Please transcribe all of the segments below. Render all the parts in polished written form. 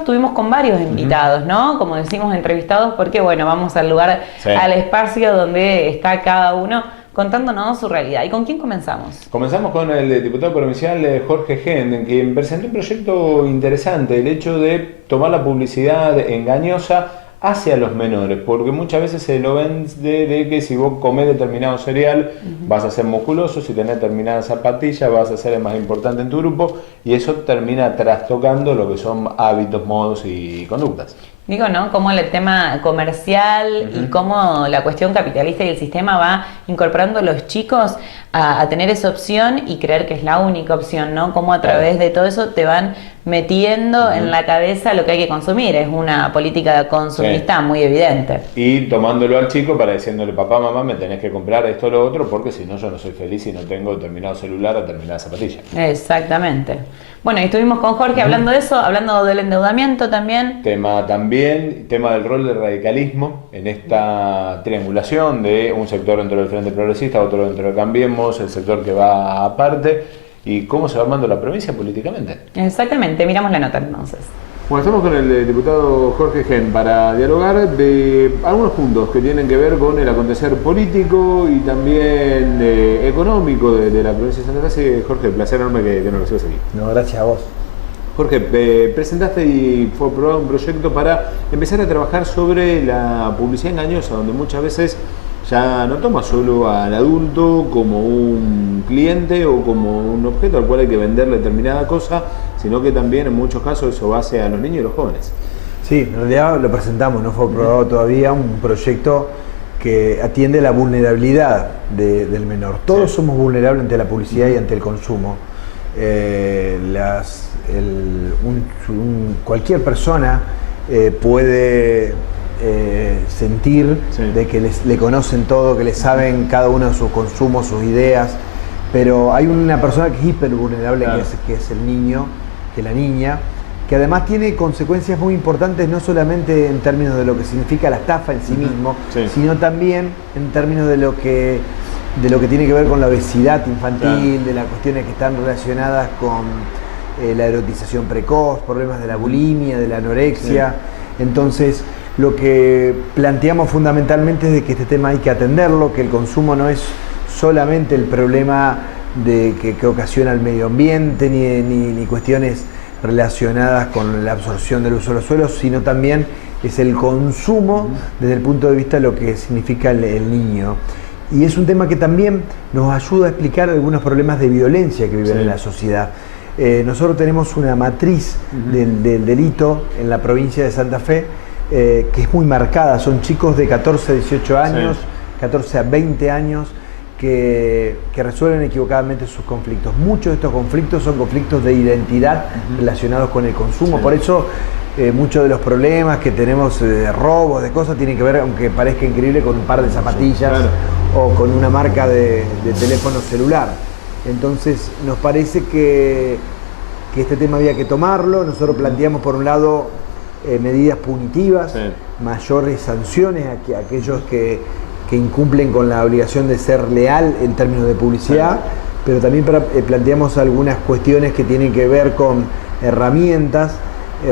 estuvimos con varios invitados, ¿no? Como decimos, entrevistados, porque bueno, vamos al lugar, al espacio donde está cada uno contándonos su realidad. ¿Y con quién comenzamos? Comenzamos con el diputado provincial Jorge Gen, quien presentó un proyecto interesante, el hecho de tomar la publicidad engañosa hacia los menores, porque muchas veces se lo ven de que si vos comés determinado cereal vas a ser musculoso, si tenés determinadas zapatillas vas a ser el más importante en tu grupo, y eso termina trastocando lo que son hábitos, modos y conductas. Digo, ¿no? Cómo el tema comercial y cómo la cuestión capitalista y el sistema va incorporando a los chicos a tener esa opción y creer que es la única opción, ¿no? Cómo a través de todo eso te van metiendo en la cabeza lo que hay que consumir. Es una política consumista muy evidente. Y tomándolo al chico para diciéndole, papá, mamá, me tenés que comprar esto o lo otro, porque si no yo no soy feliz y no tengo determinado celular o determinada zapatilla. Exactamente. Bueno, y estuvimos con Jorge hablando de eso, hablando del endeudamiento también. Tema del rol del radicalismo en esta triangulación de un sector dentro del Frente Progresista, otro dentro de Cambiemos, el sector que va aparte, y cómo se va armando la provincia políticamente. Exactamente, miramos la nota entonces. Bueno, estamos con el diputado Jorge Gen para dialogar de algunos puntos que tienen que ver con el acontecer político y también económico de la provincia de Santa Fe. Así, Jorge, placer enorme que nos recibas aquí. No, gracias a vos. Jorge, presentaste y fue aprobado un proyecto para empezar a trabajar sobre la publicidad engañosa, donde muchas veces ya no toma solo al adulto como un cliente o como un objeto al cual hay que venderle determinada cosa, sino que también en muchos casos eso va hacia los niños y los jóvenes. Sí, en realidad lo presentamos, no fue aprobado todavía, un proyecto que atiende la vulnerabilidad del menor. Todos somos vulnerables ante la publicidad y ante el consumo. Cualquier persona puede sentir de que le conocen todo, que le saben cada uno de sus consumos, sus ideas, pero hay una persona que es hiper vulnerable, que es el niño, que es la niña, que además tiene consecuencias muy importantes, no solamente en términos de lo que significa la estafa en sí mismo, sino también en términos de lo que tiene que ver con la obesidad infantil, de las cuestiones que están relacionadas con la erotización precoz, problemas de la bulimia, de la anorexia. Entonces, lo que planteamos fundamentalmente es de que este tema hay que atenderlo, que el consumo no es solamente el problema que ocasiona el medio ambiente, ni cuestiones relacionadas con la absorción del uso de los suelos, sino también es el consumo desde el punto de vista de lo que significa el niño. Y es un tema que también nos ayuda a explicar algunos problemas de violencia que viven en la sociedad. Nosotros tenemos una matriz del delito en la provincia de Santa Fe que es muy marcada. Son chicos de 14 a 18 años, 14 a 20 años, que resuelven equivocadamente sus conflictos. Muchos de estos conflictos son conflictos de identidad relacionados con el consumo. Por eso muchos de los problemas que tenemos de robos, de cosas, tienen que ver, aunque parezca increíble, con un par de zapatillas o con una marca de teléfono celular. Entonces nos parece que este tema había que tomarlo. Nosotros planteamos por un lado medidas punitivas, mayores sanciones a aquellos que incumplen con la obligación de ser leal en términos de publicidad, pero también planteamos algunas cuestiones que tienen que ver con herramientas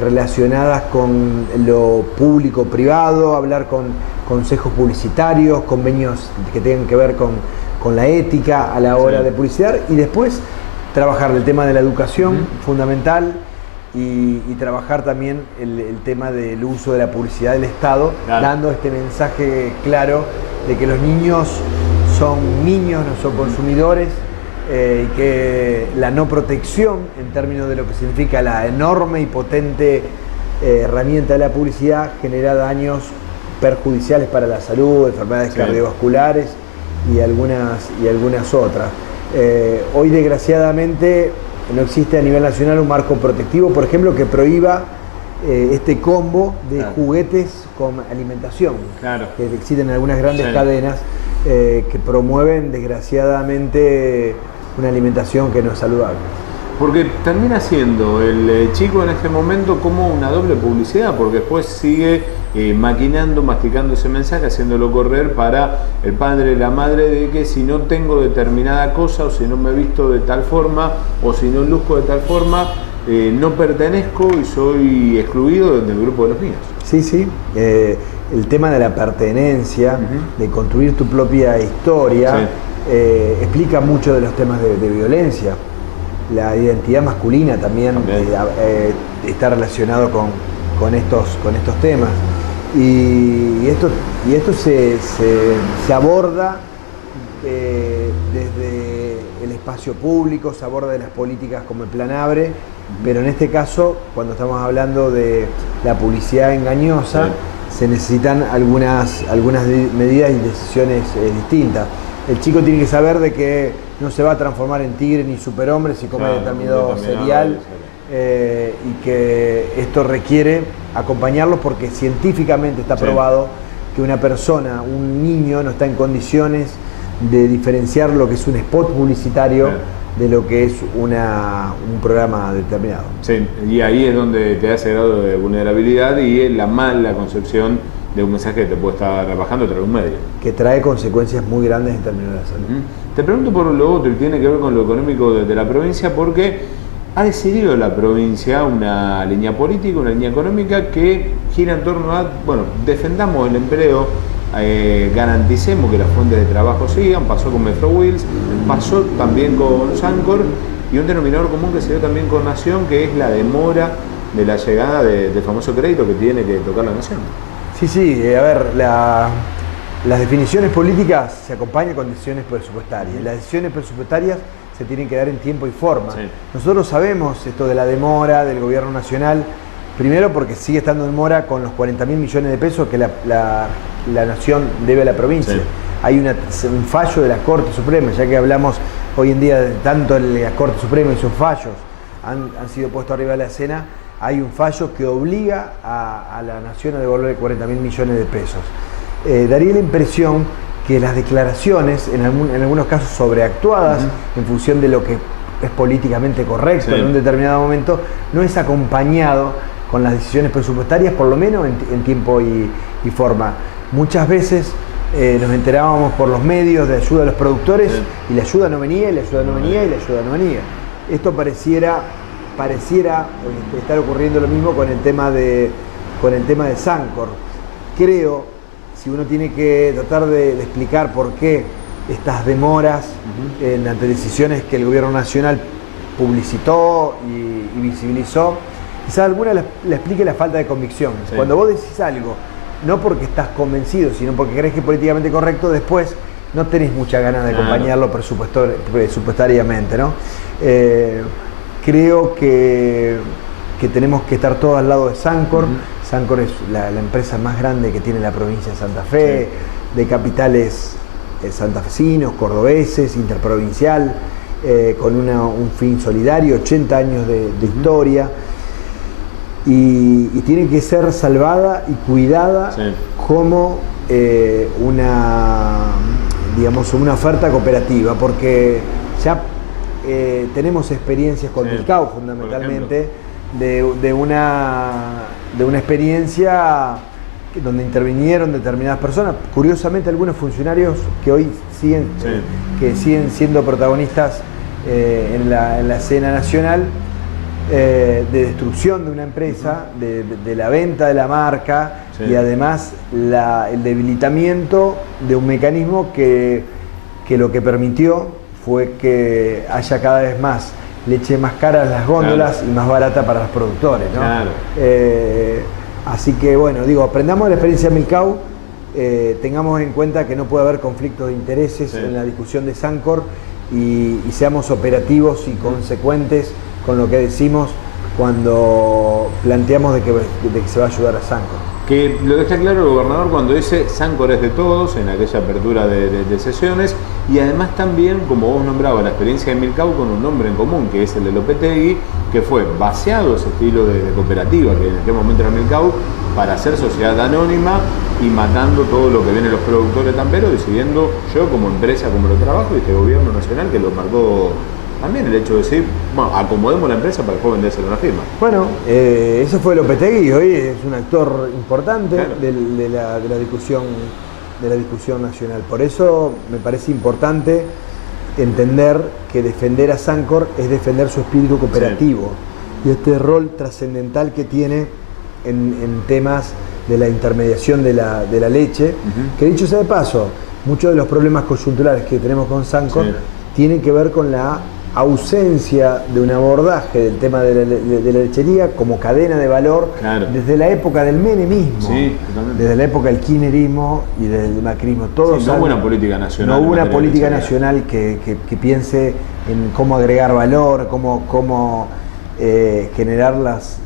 relacionadas con lo público-privado, hablar con consejos publicitarios, convenios que tengan que ver con la ética a la hora de publicidad, y después trabajar el tema de la educación fundamental y trabajar también el tema del uso de la publicidad del Estado, dando este mensaje claro de que los niños son niños, no son consumidores, y que la no protección en términos de lo que significa la enorme y potente herramienta de la publicidad genera daños perjudiciales para la salud, enfermedades cardiovasculares y algunas otras. Hoy desgraciadamente no existe a nivel nacional un marco protectivo, por ejemplo, que prohíba este combo de juguetes con alimentación, que existen en algunas grandes cadenas que promueven desgraciadamente una alimentación que no es saludable. Porque termina siendo el chico en este momento como una doble publicidad, porque después sigue maquinando, masticando ese mensaje, haciéndolo correr para el padre y la madre de que si no tengo determinada cosa, o si no me visto de tal forma, o si no luzco de tal forma, no pertenezco y soy excluido del grupo de los míos. Sí, sí. El tema de la pertenencia, de construir tu propia historia, explica mucho de los temas de violencia. La identidad masculina también está relacionado con estos temas. Y esto se aborda desde el espacio público, se aborda de las políticas como el Plan Abre, pero en este caso, cuando estamos hablando de la publicidad engañosa, se necesitan algunas medidas y decisiones distintas. El chico tiene que saber de que no se va a transformar en tigre ni superhombre si come determinado cereal, y que esto requiere acompañarlos porque científicamente está probado que una persona, un niño, no está en condiciones de diferenciar lo que es un spot publicitario de lo que es un programa determinado. Sí, y ahí es donde te da ese grado de vulnerabilidad y la mala concepción de un mensaje que te puede estar bajando a través de un medio. Que trae consecuencias muy grandes en términos de la salud. Te pregunto por lo otro, y tiene que ver con lo económico de la provincia, porque ha decidido la provincia una línea política, una línea económica que gira en torno a, bueno, defendamos el empleo, garanticemos que las fuentes de trabajo sigan. Pasó con Metro Wheels, pasó también con Sancor, y un denominador común que se dio también con Nación, que es la demora de la llegada del famoso crédito que tiene que tocar la Nación. Sí, a ver, las definiciones políticas se acompañan con decisiones presupuestarias. Las decisiones presupuestarias se tienen que dar en tiempo y forma. Nosotros sabemos esto de la demora del gobierno nacional, primero porque sigue estando en mora con los 40.000 millones de pesos que la Nación debe a la provincia. Hay un fallo de la Corte Suprema, ya que hablamos hoy en día de tanto la Corte Suprema y sus fallos han sido puestos arriba de la escena. Hay un fallo que obliga a la Nación a devolver 40.000 millones de pesos. Daría la impresión que las declaraciones, en algunos casos sobreactuadas, en función de lo que es políticamente correcto en un determinado momento, no es acompañado con las decisiones presupuestarias, por lo menos en tiempo y forma. Muchas veces nos enterábamos por los medios de ayuda a los productores y la ayuda no venía, y la ayuda no venía, y la ayuda no venía. Esto pareciera estar ocurriendo lo mismo con el tema de Sancor. Creo, si uno tiene que tratar de explicar por qué estas demoras ante decisiones que el gobierno nacional publicitó y visibilizó, quizás alguna le explique la falta de convicción. Cuando vos decís algo, no porque estás convencido, sino porque crees que es políticamente correcto, después no tenés muchas ganas de acompañarlo presupuestariamente, ¿no? Creo que tenemos que estar todos al lado de Sancor. Sancor es la empresa más grande que tiene la provincia de Santa Fe, de capitales santafesinos, cordobeses, interprovincial, con un fin solidario, 80 años de historia, y tiene que ser salvada y cuidada como una oferta cooperativa, donde ya tenemos experiencias con Milcao, fundamentalmente, de una experiencia donde intervinieron determinadas personas, curiosamente algunos funcionarios que hoy siguen siendo protagonistas en la escena nacional, de destrucción de una empresa, de la venta de la marca, y además el debilitamiento de un mecanismo que lo que permitió fue que haya cada vez más leche más cara en las góndolas y más barata para los productores, ¿no? Así que bueno, aprendamos de la experiencia de Milcao, tengamos en cuenta que no puede haber conflictos de intereses en la discusión de Sancor, y seamos operativos y consecuentes con lo que decimos cuando planteamos de que se va a ayudar a Sancor. Que lo deja claro el gobernador cuando dice Sancor es de todos, en aquella apertura de sesiones, y además también, como vos nombrabas, la experiencia de Milcao con un nombre en común, que es el de Lopetegui, que fue vaciado ese estilo de cooperativa que en aquel momento era Milcao, para hacer sociedad anónima y matando todo lo que vienen los productores tamperos, decidiendo yo como empresa, como lo trabajo, y este gobierno nacional que lo marcó también el hecho de decir, bueno, acomodemos la empresa para después vendérsela a una firma. Bueno, eso fue Lopetegui, y hoy es un actor importante de la discusión nacional. Por eso me parece importante entender que defender a Sancor es defender su espíritu cooperativo. y este rol trascendental que tiene en temas de la intermediación de la leche, que dicho sea de paso, muchos de los problemas coyunturales que tenemos con Sancor tienen que ver con la ausencia de un abordaje del tema de la lechería como cadena de valor desde la época del menemismo, desde la época del kirchnerismo y del macrismo. No hubo una política nacional. No hubo una política nacional que piense en cómo agregar valor, cómo generar los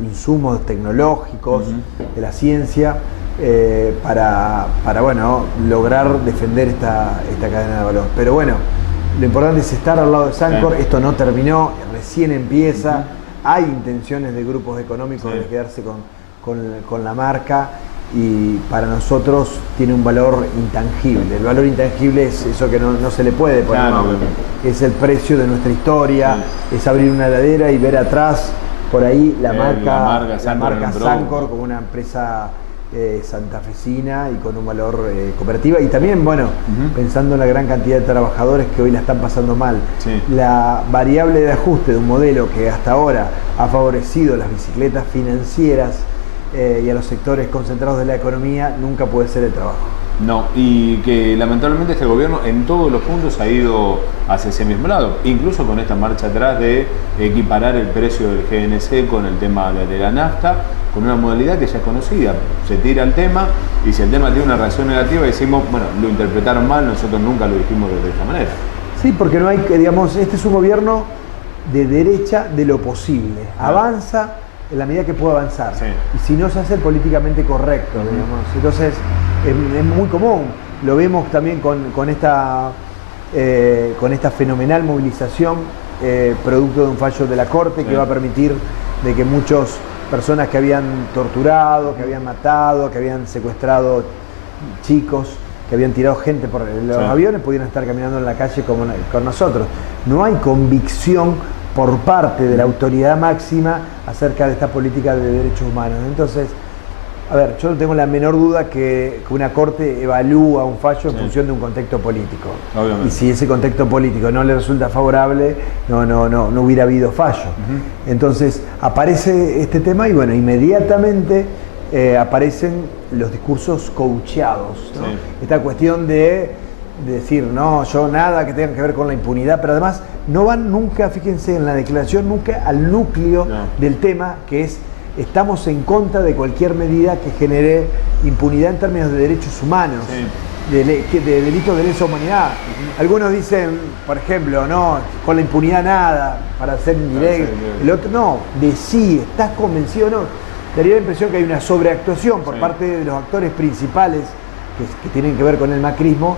insumos tecnológicos de la ciencia para lograr defender esta cadena de valor. Pero bueno, lo importante es estar al lado de Sancor. Esto no terminó, recién empieza. Hay intenciones de grupos económicos de quedarse con la marca, y para nosotros tiene un valor intangible. El valor intangible es eso que no se le puede poner nombre. Es el precio de nuestra historia, es abrir una heladera y ver atrás por ahí la marca Sancor como una empresa santafesina y con un valor cooperativa, y también, pensando en la gran cantidad de trabajadores que hoy la están pasando mal. La variable de ajuste de un modelo que hasta ahora ha favorecido las bicicletas financieras y a los sectores concentrados de la economía nunca puede ser el trabajo. No, y que lamentablemente este gobierno en todos los puntos ha ido hacia ese mismo lado, incluso con esta marcha atrás de equiparar el precio del GNC con el tema de la nafta, con una modalidad que ya es conocida. Se tira el tema, y si el tema tiene una reacción negativa decimos, lo interpretaron mal, nosotros nunca lo dijimos de esta manera. Sí, porque no hay, este es un gobierno de derecha de lo posible, avanza en la medida que puede avanzar, y si no se hace políticamente correcto, entonces es muy común, lo vemos también con esta fenomenal movilización producto de un fallo de la Corte que va a permitir de que muchas personas que habían torturado, que habían matado, que habían secuestrado chicos, que habían tirado gente por los aviones, pudieran estar caminando en la calle con nosotros. No hay convicción por parte de la autoridad máxima acerca de esta política de derechos humanos. Entonces, yo no tengo la menor duda que una corte evalúa un fallo en función de un contexto político. Obviamente. Y si ese contexto político no le resulta favorable, no hubiera habido fallo. Entonces, aparece este tema y inmediatamente aparecen los discursos coacheados, ¿no? Esta cuestión de decir, yo nada que tenga que ver con la impunidad, pero además no van nunca, fíjense en la declaración, nunca al núcleo del tema, que es: estamos en contra de cualquier medida que genere impunidad en términos de derechos humanos, de delitos de lesa humanidad. Algunos dicen, por ejemplo, con la impunidad nada, para ser indirecto. El otro, ¿estás convencido o no? Daría la impresión que hay una sobreactuación por parte de los actores principales que tienen que ver con el macrismo,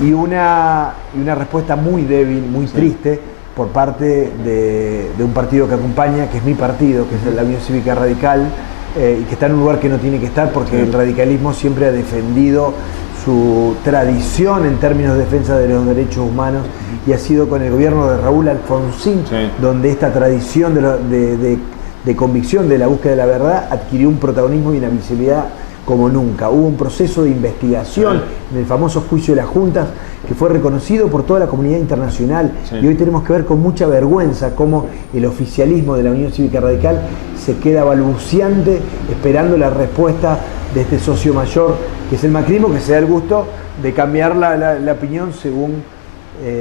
y una respuesta muy débil, muy triste, por parte de un partido que acompaña, que es mi partido, que es la Unión Cívica Radical, y que está en un lugar que no tiene que estar, porque el radicalismo siempre ha defendido su tradición en términos de defensa de los derechos humanos, y ha sido con el gobierno de Raúl Alfonsín donde esta tradición de convicción de la búsqueda de la verdad adquirió un protagonismo y una visibilidad como nunca. Hubo un proceso de investigación en el famoso juicio de las juntas que fue reconocido por toda la comunidad internacional, y hoy tenemos que ver con mucha vergüenza cómo el oficialismo de la Unión Cívica Radical se queda balbuciante esperando la respuesta de este socio mayor, que es el macrismo, que se da el gusto de cambiar la opinión según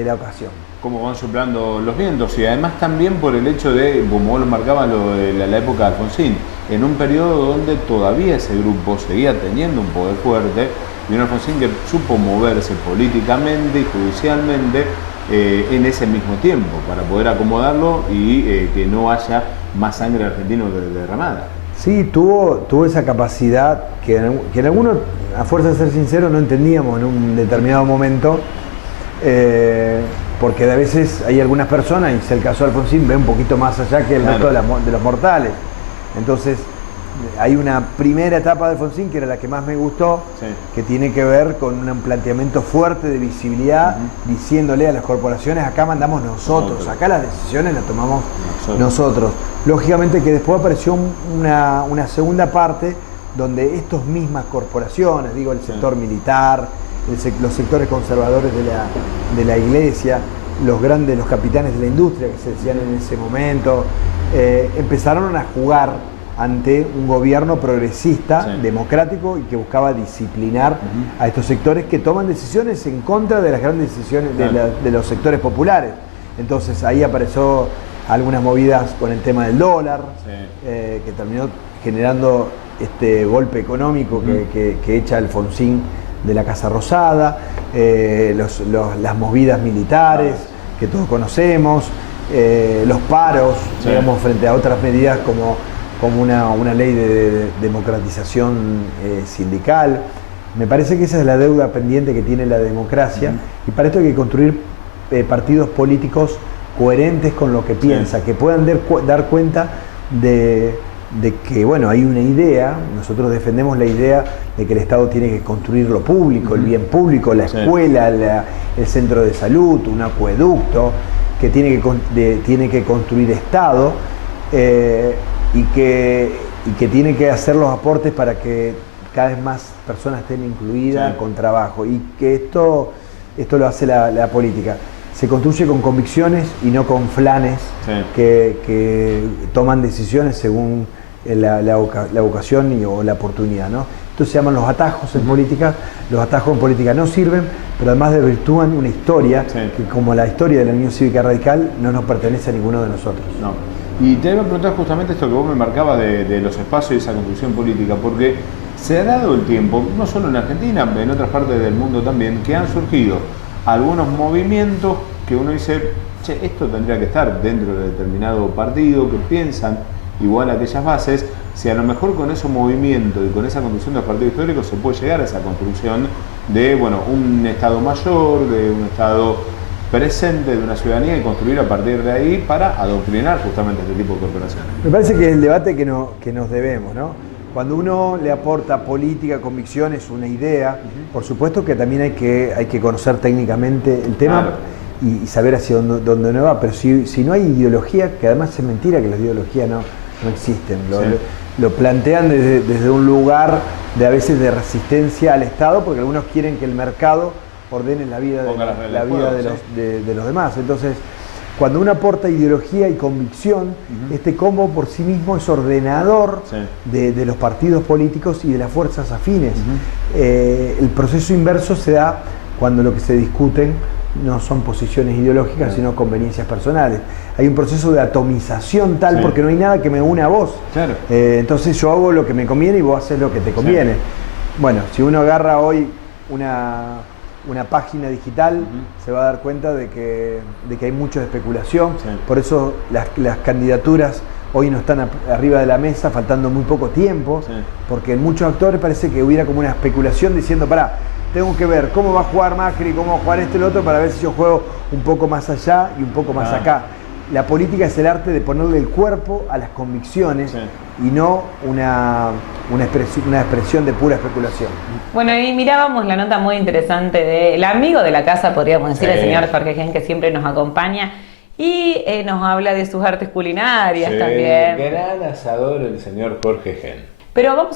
la ocasión. Cómo van soplando los vientos, y además también por el hecho de, como vos lo marcabas, la época de Alfonsín, en un periodo donde todavía ese grupo seguía teniendo un poder fuerte, y un Alfonsín que supo moverse políticamente y judicialmente en ese mismo tiempo, para poder acomodarlo y que no haya más sangre argentina derramada. Sí, tuvo esa capacidad que en algunos, a fuerza de ser sincero, no entendíamos en un determinado momento, porque a veces hay algunas personas, y es el caso de Alfonsín, ve un poquito más allá que el resto de los mortales. Entonces, hay una primera etapa de Alfonsín que era la que más me gustó, que tiene que ver con un planteamiento fuerte de visibilidad, diciéndole a las corporaciones: acá mandamos nosotros, acá las decisiones las tomamos nosotros. Lógicamente que después apareció una segunda parte donde estas mismas corporaciones, el sector militar, los sectores conservadores de la iglesia, los capitanes de la industria que se decían en ese momento, empezaron a jugar ante un gobierno progresista, democrático y que buscaba disciplinar a estos sectores que toman decisiones en contra de las grandes decisiones de los sectores populares. Entonces ahí apareció algunas movidas con el tema del dólar, que terminó generando este golpe económico que echa Alfonsín de la Casa Rosada, las movidas militares que todos conocemos, los paros, digamos, frente a otras medidas como una ley de democratización sindical. Me parece que esa es la deuda pendiente que tiene la democracia, y para esto hay que construir partidos políticos coherentes con lo que piensa, que puedan dar cuenta de que, bueno, hay una idea. Nosotros defendemos la idea de que el Estado tiene que construir lo público, el bien público, la escuela, el centro de salud, un acueducto, que tiene que construir Estado, y que tiene que hacer los aportes para que cada vez más personas estén incluidas con trabajo, y que esto lo hace la política. Se construye con convicciones y no con flanes que toman decisiones según la vocación o la oportunidad, ¿no? Esto se llaman los atajos en política. Los atajos en política no sirven, pero además desvirtúan una historia que, como la historia de la Unión Cívica Radical, no nos pertenece a ninguno de nosotros. No. Y te iba a preguntar justamente esto que vos me marcabas de los espacios y esa construcción política, porque se ha dado el tiempo, no solo en Argentina, en otras partes del mundo también, que han surgido algunos movimientos que uno dice, che, esto tendría que estar dentro de determinado partido, que piensan igual a aquellas bases. Si a lo mejor con esos movimientos y con esa construcción de los partidos históricos se puede llegar a esa construcción de, bueno, un Estado mayor, de un Estado presente, de una ciudadanía, y construir a partir de ahí para adoctrinar justamente este tipo de corporaciones. Me parece que es el debate que nos debemos, ¿no? Cuando uno le aporta política, convicciones, una idea, por supuesto que también hay que conocer técnicamente el tema y saber hacia dónde uno va, pero si no hay ideología, que además es mentira que las ideologías no existen, lo plantean desde un lugar a veces de resistencia al Estado, porque algunos quieren que el mercado ordene la vida de los demás. Entonces, cuando uno aporta ideología y convicción, este combo por sí mismo es ordenador de los partidos políticos y de las fuerzas afines. El proceso inverso se da cuando lo que se discuten no son posiciones ideológicas, sino conveniencias personales. Hay un proceso de atomización tal, porque no hay nada que me una a vos. Entonces yo hago lo que me conviene y vos haces lo que te conviene. Bueno, si uno agarra hoy una página digital, se va a dar cuenta de que hay mucha especulación. Por eso las candidaturas hoy no están arriba de la mesa, faltando muy poco tiempo, porque en muchos actores parece que hubiera como una especulación diciendo, pará, tengo que ver cómo va a jugar Macri, cómo va a jugar y el otro, para ver si yo juego un poco más allá y un poco más acá. La política es el arte de ponerle el cuerpo a las convicciones y no una expresión de pura especulación. Bueno, y mirábamos la nota muy interesante del amigo de la casa, podríamos decir, el señor Jorge Gen, que siempre nos acompaña y nos habla de sus artes culinarias también. Gran asador el señor Jorge Gen. Pero vamos